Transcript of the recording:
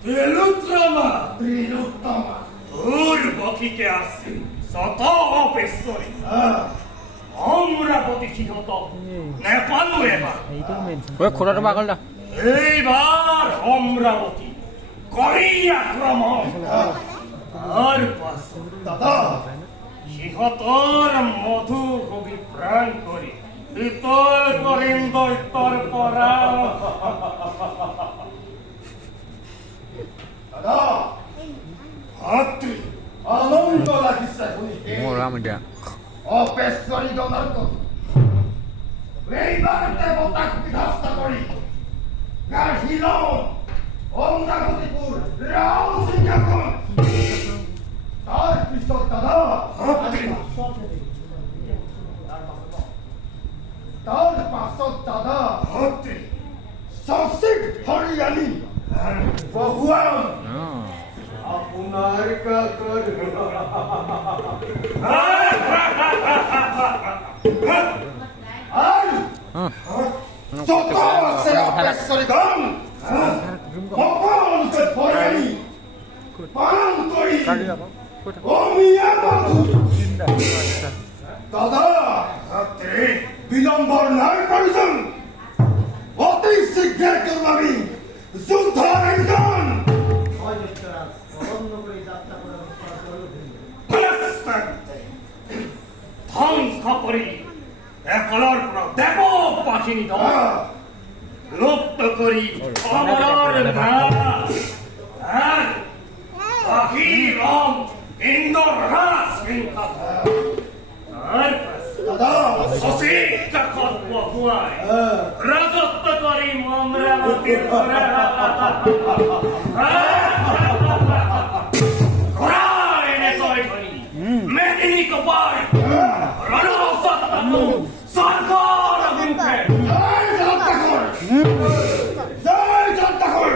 তেলুত্তমা ত্রিলোত্তমা তোর বকিকে আসছে শত অপেশ্বরী অমরাবতী সিংহত নেপালু এবার ওই খোলাটা পাগলটা এইবার অমরাবতী করি আক্রমণ আর পাশ দাদা সিংহতর মধু কবি প্রাণ করি ইতর করিম দৈতর পরা দাদা হাত্রী আনন্দ লাগিছে শুনিতে মোরা মিডিয়া অপেশ্বরী গণৰ কথা এইবাৰ দেৱতাক বিধ্বস্ত কৰি গাঢ়িল অমৰাৱতীপুৰ ৰাও সিংহাসন তাৰ পিছত দাদা তাৰ পাছত দাদা হাত্ৰী সচিক ধৰি আনি বহুৱান আপোনাৰ কাকৰ আৰু যত আছে অপেশ্বৰীগণ সকলোকে ধৰি আনি পালন কৰি অমিয়া বাবু দাদা হাত্ৰী বিলম্বৰ নাই প্ৰয়োজন অতি শীঘ্ৰে তোৰ আমি যুদ্ধ আয়োজন ধ্বংস করি একলার পর দেব পাখিনি লুপ্ত করি অমরার নাশ আর পাখি রং ইন্দর রাস আর দাদা শশী চকর বহুয়ায় রাজত্ব করি অমরাবতীর ঘোড়ার এনে সয় ধরি মেদিনী কপাল রণসত্তমু সরকার অভিমুখে জয় জনতা কর জয় জনতা কর